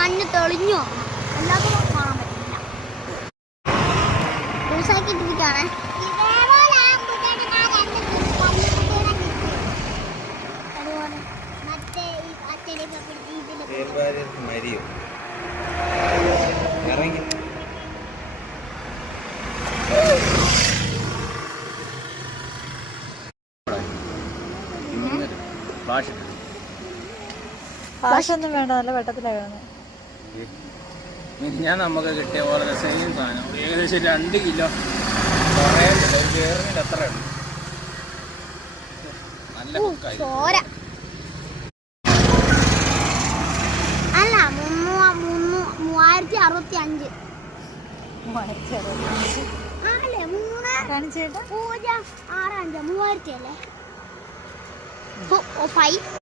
മണ്ണ് തെളിഞ്ഞു അല്ലാതെ കാണാൻ പറ്റില്ല. ലൂസാക്കിയിട്ടിരിക്കുകയാണേ. ഫ്ലാഷൊന്നും വേണ്ട, നല്ല വെട്ടത്തിലാണ്. ഞാൻ നമുക്ക് കിട്ടിയ പോലെ സെയിം സാധനം ഏകദേശം 2 കിലോ വേറിന് എത്ര ഉണ്ട്. നല്ല ചോര അല്ല 3065 ആണല്ലേ 3 0 6 5 3000 അല്ലേ. 5